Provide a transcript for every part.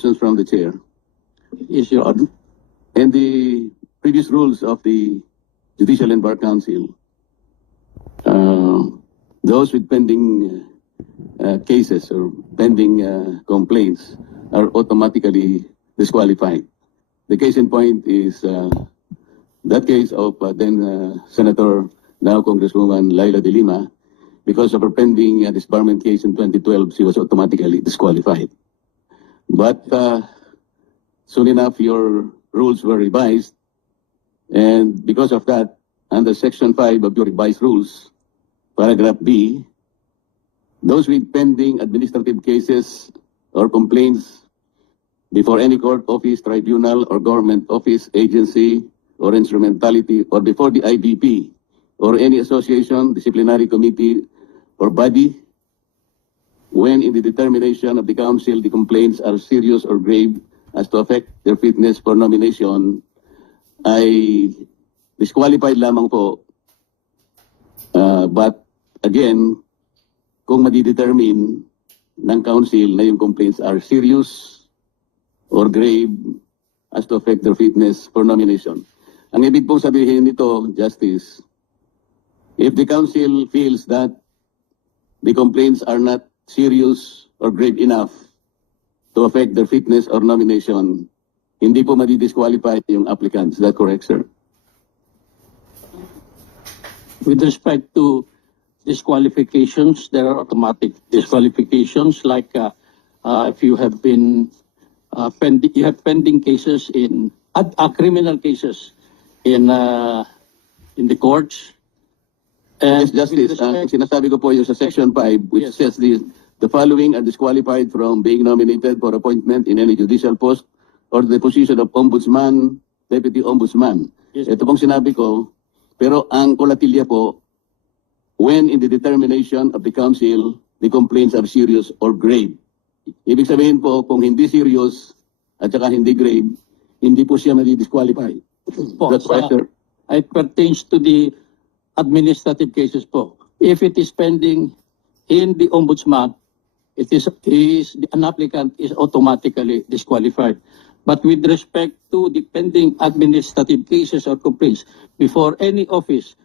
questions from the chair. Yes, Your Honor. And the previous rules of the Judicial and Bar Council, those with pending cases or pending complaints are automatically disqualified. The case in point is that case of then Senator, now Congresswoman Laila de Lima. Because of her pending disbarment case in 2012, she was automatically disqualified. But soon enough, your rules were revised. And because of that, under Section 5 of your revised rules, Paragraph B, those with pending administrative cases or complaints before any court, office, tribunal, or government office, agency, or instrumentality, or before the IBP, or any association, disciplinary committee, or body, when in the determination of the council the complaints are serious or grave as to affect their fitness for nomination, ay disqualified lamang po. But again, kung madidetermine ng council na yung complaints are serious or grave as to affect their fitness for nomination. Ang ibig pong sabihin nito, Justice, if the council feels that the complaints are not serious or grave enough to affect their fitness or nomination, hindi po madi-disqualify yung applicants. Is that correct, sir? With respect to disqualifications, there are automatic disqualifications. Like if you have been pending cases in criminal cases in the courts. And yes, Justice, sinasabi ko po yung sa Section 5, which says the following are disqualified from being nominated for appointment in any judicial post or the position of ombudsman, deputy ombudsman. Yes. Ito pong sinabi ko, pero ang kolatilya po, when in the determination of the council, the complaints are serious or grave. Ibig sabihin po, kung hindi serious at saka hindi grave, hindi po siya madi-disqualify. That's right, sir. It pertains to the administrative cases po. If it is pending in the ombudsman, an applicant is automatically disqualified. But with respect to the pending administrative cases or complaints before any office,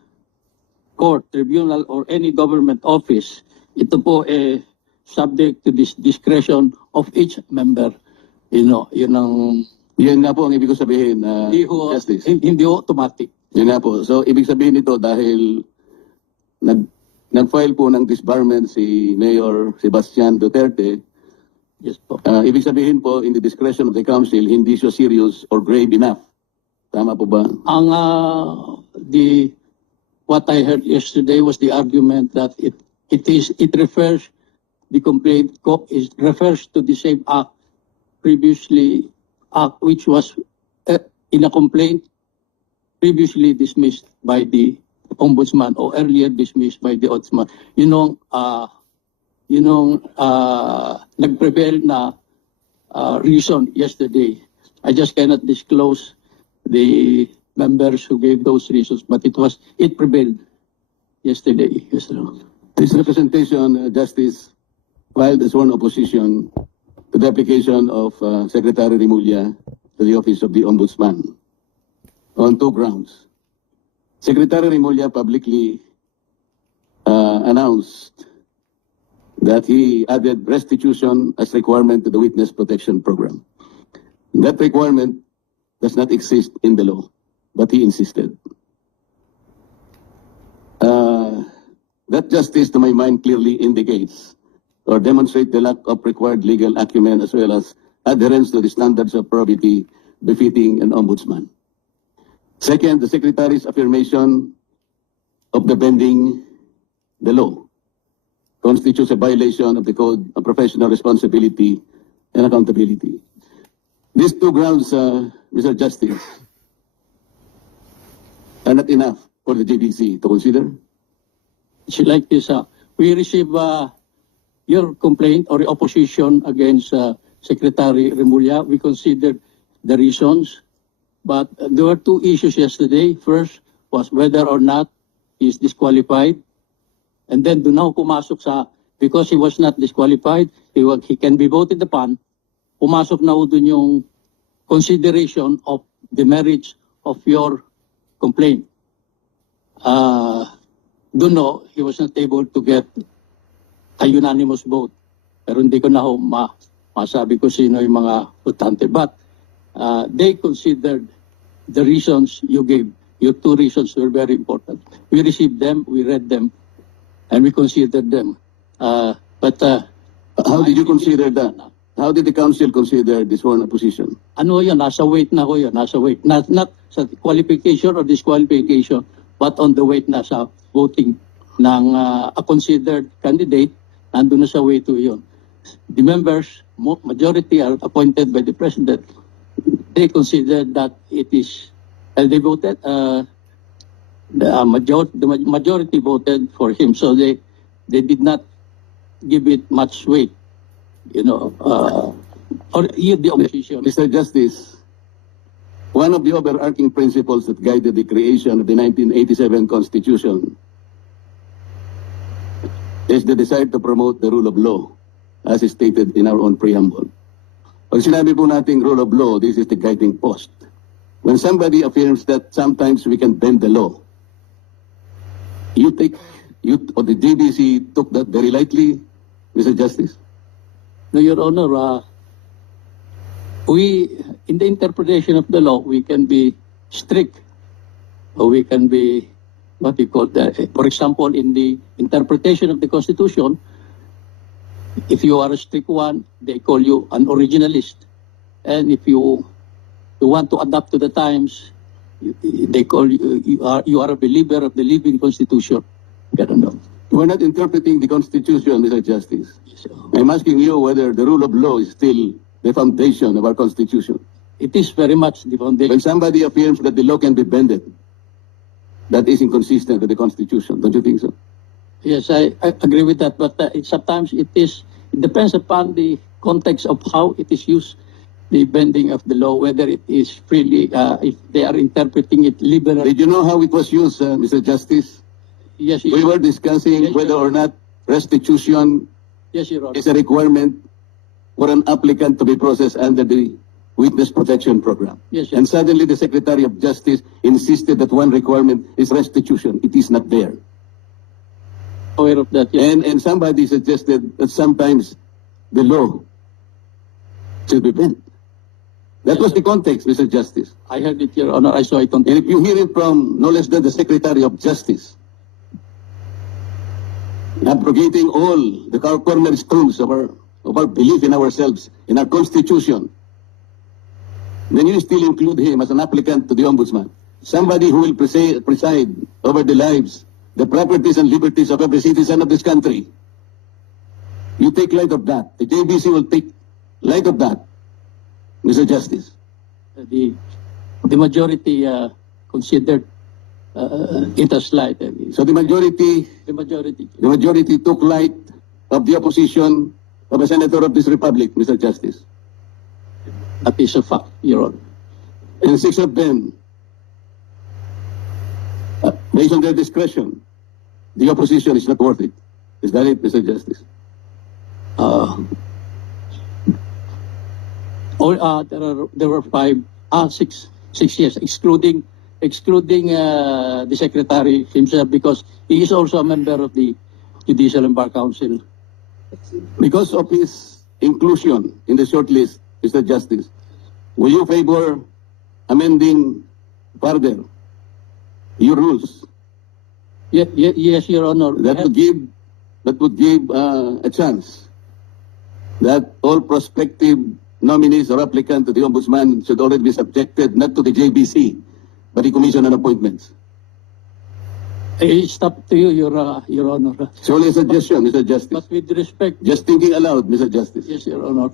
court, tribunal, or any government office, ito po subject to this discretion of each member. Yan nga po ang ibig ko sabihin, Justice. Hindi automatic. Yun nga po. So, ibig sabihin nito dahil nag-file po ng disbarment si Mayor Sebastian Duterte, yes po. Ibig sabihin po, in the discretion of the council, hindi siya serious or grave enough. Tama po ba? What I heard yesterday was the argument that it refers, the complaint refers to the same act which was in a complaint previously dismissed by the ombudsman or earlier dismissed by the ombudsman. Nag-prevail na reason yesterday. I just cannot disclose the members who gave those reasons, but it prevailed yesterday. Yes, sir. This representation, Justice, filed a sworn opposition to the application of Secretary Rimulya to the office of the Ombudsman on two grounds. Secretary Rimulya publicly announced that he added restitution as requirement to the Witness Protection Program. That requirement does not exist in the law, but he insisted. That, Justice, to my mind, clearly indicates or demonstrates the lack of required legal acumen as well as adherence to the standards of probity befitting an ombudsman. Second, the Secretary's affirmation of the law constitutes a violation of the Code of Professional Responsibility and Accountability. These two grounds, Mr. Justice, are not enough for the JBC to consider. It's like this. We receive your complaint or opposition against Secretary Rimulya. We considered the reasons, but there were two issues yesterday. First was whether or not he is disqualified. And then doon ako pumasok sa, because he was not disqualified, he can be voted upon pumasok na ho dun yung consideration of the merits of your complaint. Doon ho, he was not able to get a unanimous vote. Pero hindi ko na ho masabi ko sino yung mga votante. But they considered the reasons you gave. Your two reasons were very important. We received them, we read them, and we considered them. How did you consider that? How did the council consider this sworn opposition? Ano yun, nasa weight na ho yun, nasa weight. Not sa qualification or disqualification, but on the weight na sa voting ng a considered candidate, nandun na sa weight ho yun. The members, majority are appointed by the president. They considered that it is, they voted, the majority voted for him, so they did not give it much weight. You know, or the opposition. Mr. Justice, one of the overarching principles that guided the creation of the 1987 Constitution is the desire to promote the rule of law, as is stated in our own preamble. Pag sinabi po nating rule of law, this is the guiding post. When somebody affirms that sometimes we can bend the law, you or the JBC took that very lightly, Mr. Justice? No, Your Honor, we, in the interpretation of the law, we can be strict, or we can be, what we call that. For example, in the interpretation of the Constitution, if you are a strict one, they call you an originalist. And if you want to adapt to the times, they call you are a believer of the living Constitution. Ganun daw. We're not interpreting the Constitution, Mr. Justice. I'm asking you whether the rule of law is still the foundation of our Constitution. It is very much the foundation. When somebody affirms that the law can be bended, that is inconsistent with the Constitution. Don't you think so? Yes, I agree with that. But sometimes it depends upon the context of how it is used, the bending of the law, whether it is freely, if they are interpreting it liberally. Did you know how it was used, Mr. Justice? Yes, We were discussing Yes, whether or not restitution yes, Your Honor. is a requirement for an applicant to be processed under the Witness Protection Program. Yes, sir. And suddenly the Secretary of Justice insisted that one requirement is restitution. It is not there. Aware of that, yes. And somebody suggested that sometimes the law should be bent. That was the context, Mr. Justice. I heard it, Your Honor. I saw it on And if you hear it from no less than the Secretary of Justice, abrogating all the cornerstones of our belief in ourselves, in our Constitution, then you still include him as an applicant to the Ombudsman. Somebody who will preside over the lives, the properties and liberties of every citizen of this country. You take light of that. The JBC will take light of that, Mr. Justice. the majority considered it as slight. So the majority The majority. took light of the opposition of a senator of this republic, Mr. Justice. That is a fact, Your Honor. And six of them, based on their discretion, the opposition is not worth it. Is that it, Mr. Justice? There were six yes, excluding the secretary himself, because he is also a member of the Judicial and Bar Council. Because of his inclusion in the short list, Mr. Justice, will you favor amending further your rules Yes, Your Honor. that would give a chance that all prospective nominees or applicants to the Ombudsman should already be subjected not to the JBC, but the Commission on Appointments? It's up to you, Your Honor. It's only a suggestion, Mr. Justice. But with respect, Just thinking aloud, Mr. Justice. yes, Your Honor.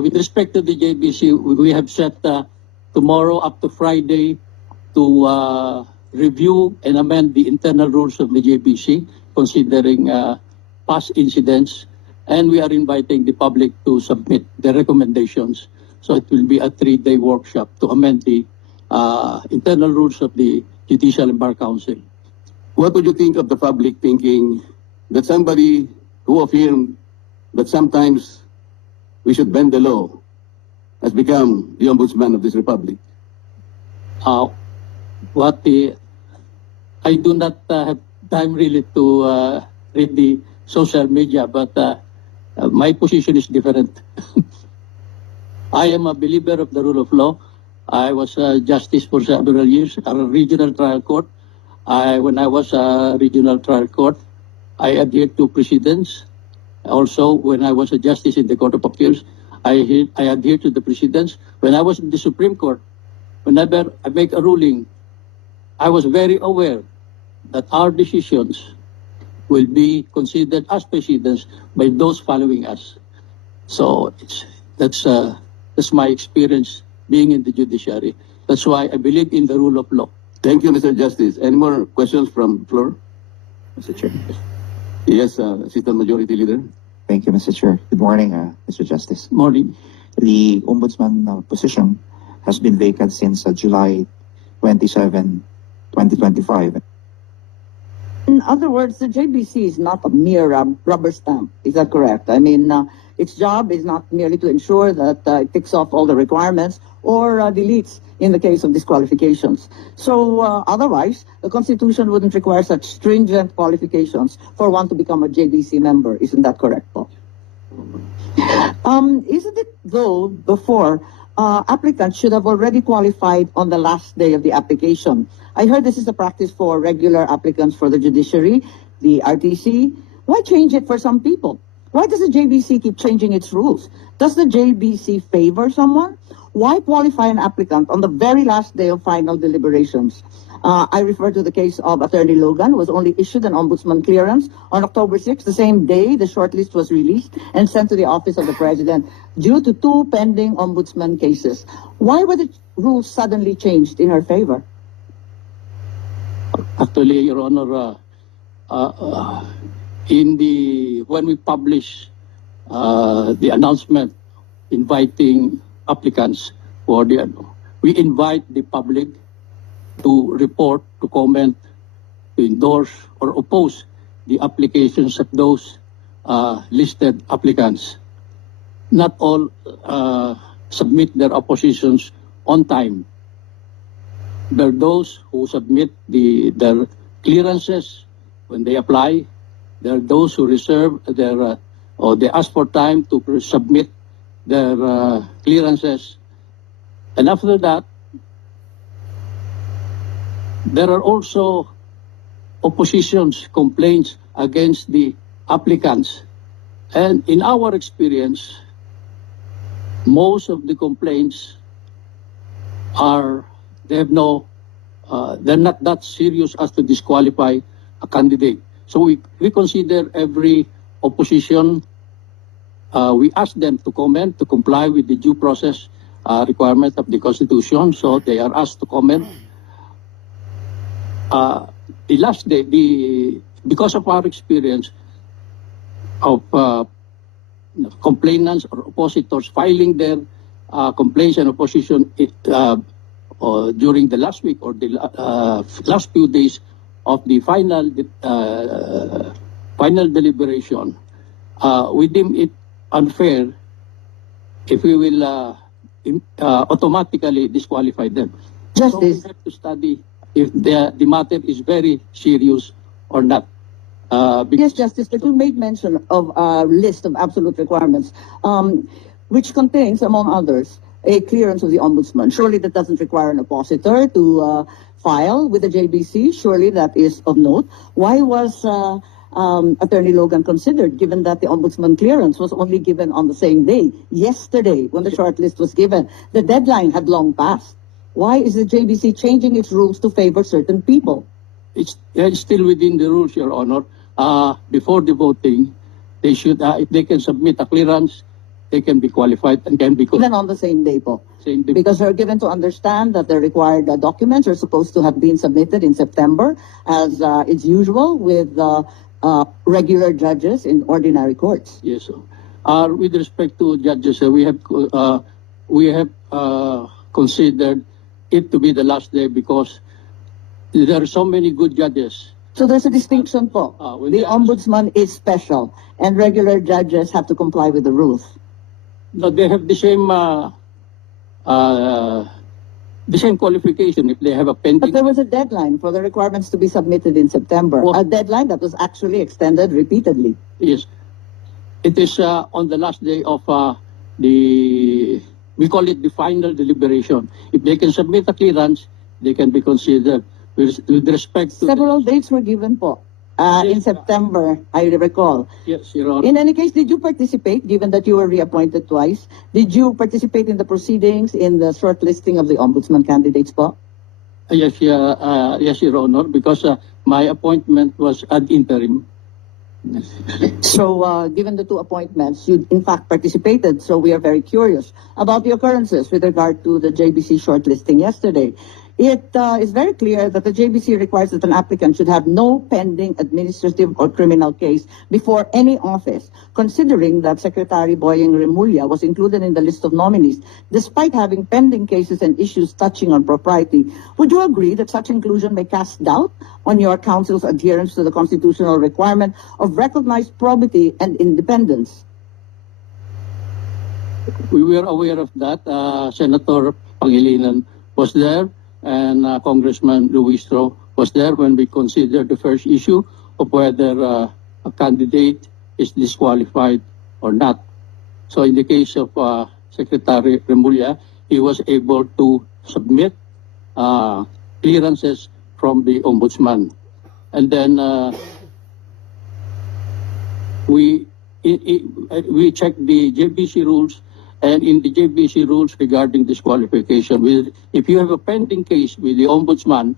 With respect to the JBC, we have set tomorrow up to Friday to review and amend the internal rules of the JBC, considering past incidents, and we are inviting the public to submit their recommendations. So it will be a 3-day workshop to amend the internal rules of the Judicial and Bar Council. What would you think of the public thinking that somebody who affirmed that sometimes we should bend the law become the Ombudsman of this Republic? Uh, I do not have time really to read the social media, but my position is different. I am a believer of the rule of law. I was a justice for several years at a regional trial court. When I was a regional trial court, I adhered to precedents. Also, when I was a justice in the Court of Appeals, I adhered to the precedents. When I was in the Supreme Court, whenever I make a ruling, I was very aware that our decisions will be considered as precedents by those following us. So that's my experience being in the judiciary. That's why I believe in the rule of law. Thank you, Mr. Justice. Any more questions from the floor? Mr. Chair. Yes, Assistant Majority Leader. Thank you, Mr. Chair. Good morning, Mr. Justice. Morning. The Ombudsman position has been vacant since July 27, 2025. In other words, the JBC is not a mere rubber stamp. Is that correct? I mean, its job is not merely to ensure that it ticks off all the requirements or deletes in the case of disqualifications. So otherwise, the Constitution wouldn't require such stringent qualifications for one to become a JBC member. Isn't that correct, Paul? Isn't it, though, before applicants should have already qualified on the last day of the application? I heard this is a practice for regular applicants for the judiciary, the RTC. Why change it for some people? Why does the JBC keep changing its rules? Does the JBC favor someone? Why qualify an applicant on the very last day of final deliberations? I refer to the case of Attorney Logan, who was only issued an ombudsman clearance on October 6th, the same day the shortlist was released and sent to the office of the president due to 2 pending ombudsman cases. Why were the rules suddenly changed in her favor? Actually, Your Honor, when we publish the announcement inviting applicants for we invite the public to report, to comment, to endorse or oppose the applications of those listed applicants. Not all submit their oppositions on time. There are those who submit their clearances when they apply. There are those who reserve or they ask for time to submit their clearances. And after that, there are also oppositions, complaints against the applicants. And in our experience, most of the complaints they're not that serious as to disqualify a candidate. So we consider every opposition, we ask them to comment, to comply with the due process requirement of the Constitution. So they are asked to comment. The last day, because of our experience of complainants or oppositors filing their complaints and opposition during the last week or the last few days of the final deliberation, we deem it unfair if we will automatically disqualify them. Justice. So we have to study if the matter is very serious or not. Yes, Justice, but you made mention of a list of absolute requirements, which contains, among others, a clearance of the ombudsman. Surely that doesn't require an oppositor to file with the JBC. Surely that is of note. Why was Attorney Logan considered, given that the ombudsman clearance was only given on the same day, yesterday, when the shortlist was given? The deadline had long passed. Why is the JBC changing its rules to favor certain people? It's still within the rules, Your Honor. Before the voting, they should, if they can submit a clearance, they can be qualified and can be Even on the same day, po. same day. Because they're given to understand that the required documents are supposed to have been submitted in September, as is usual with regular judges in ordinary courts. Yes, sir. With respect to judges, we have considered it to be the last day because there are so many good judges. So there's a distinction, po. When The they- ombudsman is special, and regular judges have to comply with the rules. No, they have the same the same qualification if they have a But pending. there was a deadline for the requirements to be submitted in September. Well- A deadline that was actually extended repeatedly. Yes. It is on the last day of we call it the final deliberation. If they can submit a clearance, they can be considered with respect to. Several dates were given po. In September, I recall. Yes, Your Honor. In any case, did you participate, given that you were reappointed twice? Did you participate in the proceedings in the shortlisting of the ombudsman candidates po? Yes, yes, Your Honor, because my appointment was ad interim. So, given the two appointments, you in fact participated. So we are very curious about the occurrences with regard to the JBC shortlisting yesterday. It is very clear that the JBC requires that an applicant should have no pending administrative or criminal case before any office, considering that Secretary Boyeng Remulla was included in the list of nominees, despite having pending cases and issues touching on propriety. Would you agree that such inclusion may cast doubt on your council's adherence to the constitutional requirement of recognized probity and independence? We were aware of that. Senator Pangilinan was there, and Congressman Luistro was there when we considered the first issue of whether a candidate is disqualified or not. So in the case of Secretary Remulla, he was able to submit clearances from the ombudsman. And then we checked the JBC rules. And in the JBC rules regarding disqualification, if you have a pending case with the ombudsman,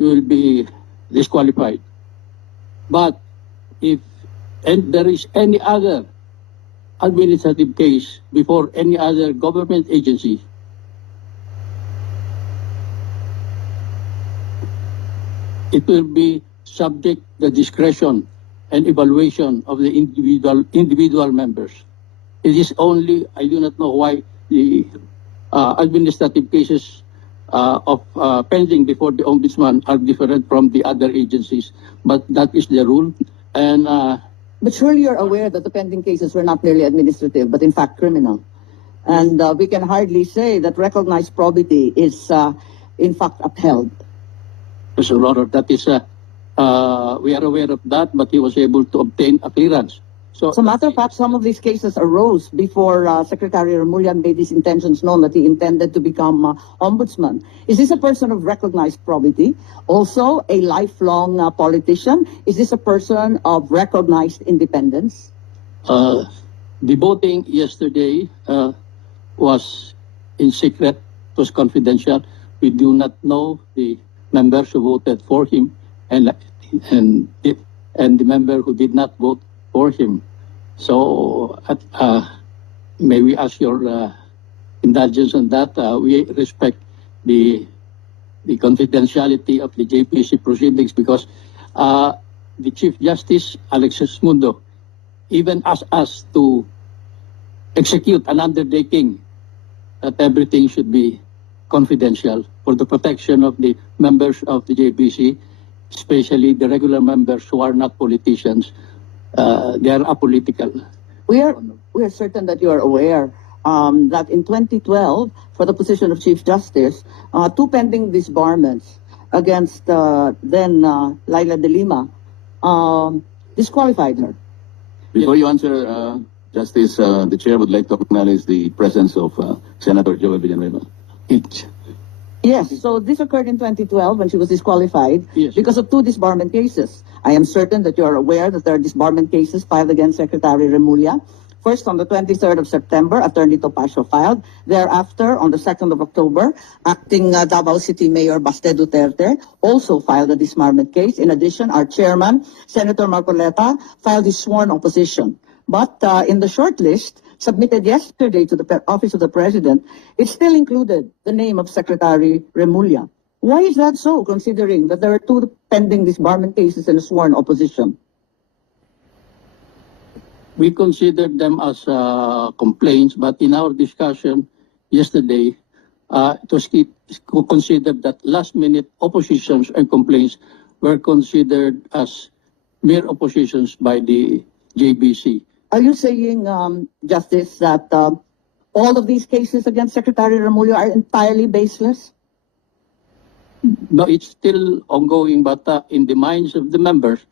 you will be disqualified. But if there is any other administrative case before any other government agency, it will be subject to the discretion and evaluation of the individual members. It is only, I do not know why the administrative cases of pending before the ombudsman are different from the other agencies, but that is the rule. And But surely you're aware that the pending cases were not merely administrative, but in fact criminal. And we can hardly say that recognized probity is in fact upheld. Mr. Lord, that is, we are aware of that, but he was able to obtain a clearance. So, Matter of fact, some of these cases arose before Secretary Remulla made his intentions known that he intended to become ombudsman. Is this a person of recognized probity? Also, a lifelong politician? Is this a person of recognized independence? the voting yesterday was in secret, it was confidential. We do not know the members who voted for him and the member who did not vote for him. So, may we ask your indulgence on that? We respect the confidentiality of the JPC proceedings because the Chief Justice, Alexis Mundo, even asked us to execute an undertaking that everything should be confidential for the protection of the members of the JPC, especially the regular members who are not politicians. They are apolitical. We are certain that you are aware that in 2012, for the position of Chief Justice, two pending disbarments against then Laila de Lima disqualified her. Before you answer, Justice, the chair would like to acknowledge the presence of Senator Joel Villanueva. Yes, so this occurred in 2012 when she was disqualified Yes. because of two disbarment cases. I am certain that you are aware that there are disbarment cases filed against Secretary Remulla. First, on the 23rd of September, Attorney Topacio filed. Thereafter, on the 2nd of October, acting Davao City Mayor Baste Duterte also filed a disbarment case. In addition, our chairman, Senator Marcoleta, filed his sworn opposition. But in the shortlist submitted yesterday to the Office of the President, it still included the name of Secretary Remulla. Why is that so, considering that there are two pending disbarment cases and a sworn opposition? We considered them as complaints, but in our discussion yesterday, it was considered that last-minute oppositions and complaints were considered as mere oppositions by the JBC. Are you saying, Justice, that all of these cases against Secretary Remulla are entirely baseless? No, it's still ongoing, but in the minds of the members,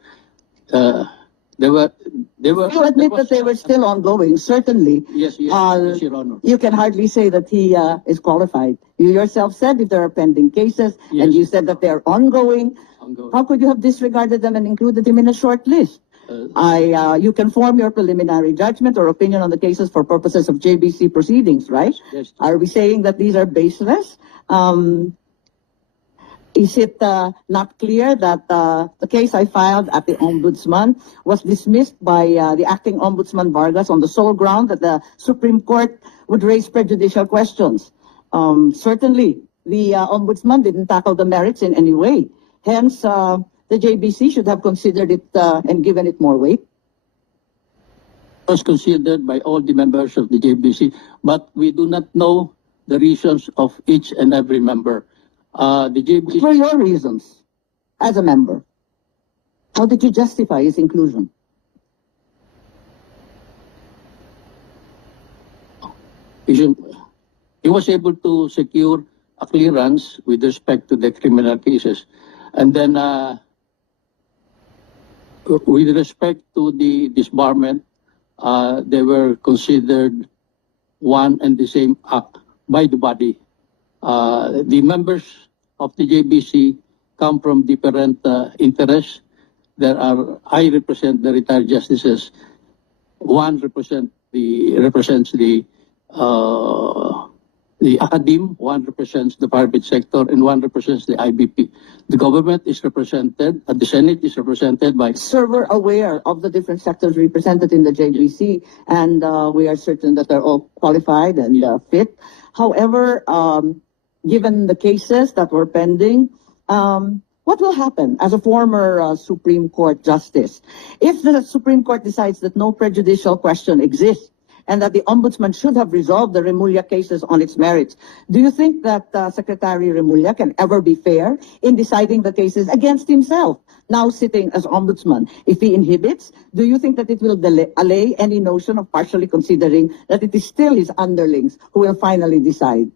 they were. You admit that they were still ongoing, certainly. Yes, yes, Uh, yes, Your Honor. You can hardly say that he is qualified. You yourself said if there are pending cases, and Yes. you said that they are ongoing. Ongoing. How could you have disregarded them and included them in a short list? You can form your preliminary judgment or opinion on the cases for purposes of JBC proceedings, right? Yes. Are we saying that these are baseless? Is it not clear that the case I filed at the Ombudsman was dismissed by the acting Ombudsman Vargas on the sole ground that the Supreme Court would raise prejudicial questions? Certainly, the Ombudsman didn't tackle the merits in any way. Hence, the JBC should have considered it and given it more weight. Was considered by all the members of the JBC, but we do not know the reasons of each and every member. The JBC. What were your reasons as a member? How did you justify his inclusion? He was able to secure a clearance with respect to the criminal cases. And then, with respect to the disbarment, they were considered one and the same act by the body. The members of the JBC come from different interests. I represent the retired justices. One represents the academe, one represents the private sector, and one represents the IBP. The government is represented, the Senate is represented by. Sir, we're aware of the different sectors represented in the JBC, and we are certain that they're all qualified and fit. However, given the cases that were pending, what will happen as a former Supreme Court justice if the Supreme Court decides that no prejudicial question exists and that the Ombudsman should have resolved the Remulla cases on its merits? Do you think that Secretary Remulla can ever be fair in deciding the cases against himself, now sitting as Ombudsman? If he inhibits, do you think that it will allay any notion of partially considering that it is still his underlings who will finally decide?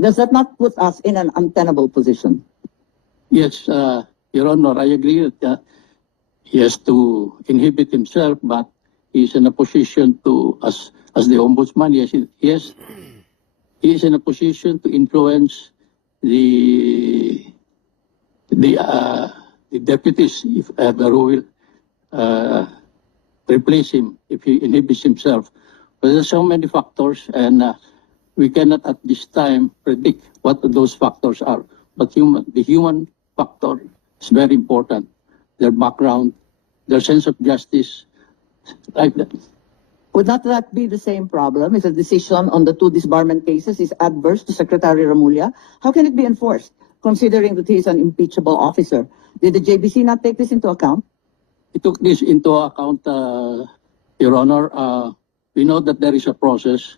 Does that not put us in an untenable position? Yes, Your Honor, I agree that he has to inhibit himself, but he's in a position to, as the Ombudsman, he is in a position to influence the deputies if who will replace him if he inhibits himself. But there are so many factors, and we cannot at this time predict what those factors are. But the human factor is very important. Their background, their sense of justice, like that. Would not that be the same problem if the decision on the two disbarment cases is adverse to Secretary Remulla? How can it be enforced, considering that he is an impeachable officer? Did the JBC not take this into account? We took this into account, Your Honor. We know that there is a process.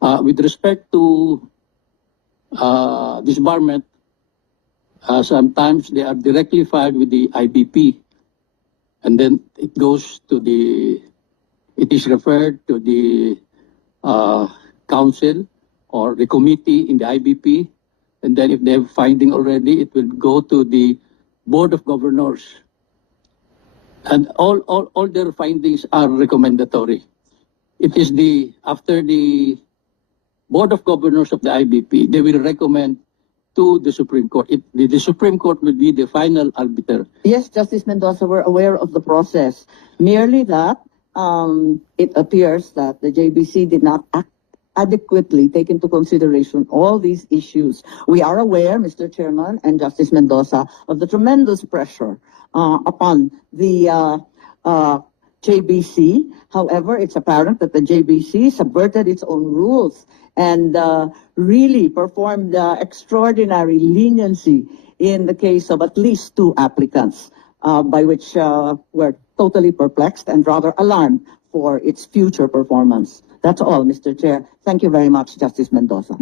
With respect to disbarment, sometimes they are directly filed with the IBP, and then it is referred to the council or the committee in the IBP, and then if they have finding already, it will go to the Board of Governors. And all their findings are recommendatory. It is after the Board of Governors of the IBP, they will recommend to the Supreme Court. The Supreme Court will be the final arbiter. Yes, Justice Mendoza, we're aware of the process. Merely that it appears that the JBC did not adequately take into consideration all these issues. We are aware, Mr. Chairman and Justice Mendoza, of the tremendous pressure upon the JBC. However, it's apparent that the JBC subverted its own rules and really performed extraordinary leniency in the case of at least two applicants, by which we're totally perplexed and rather alarmed for its future performance. That's all, Mr. Chair. Thank you very much, Justice Mendoza.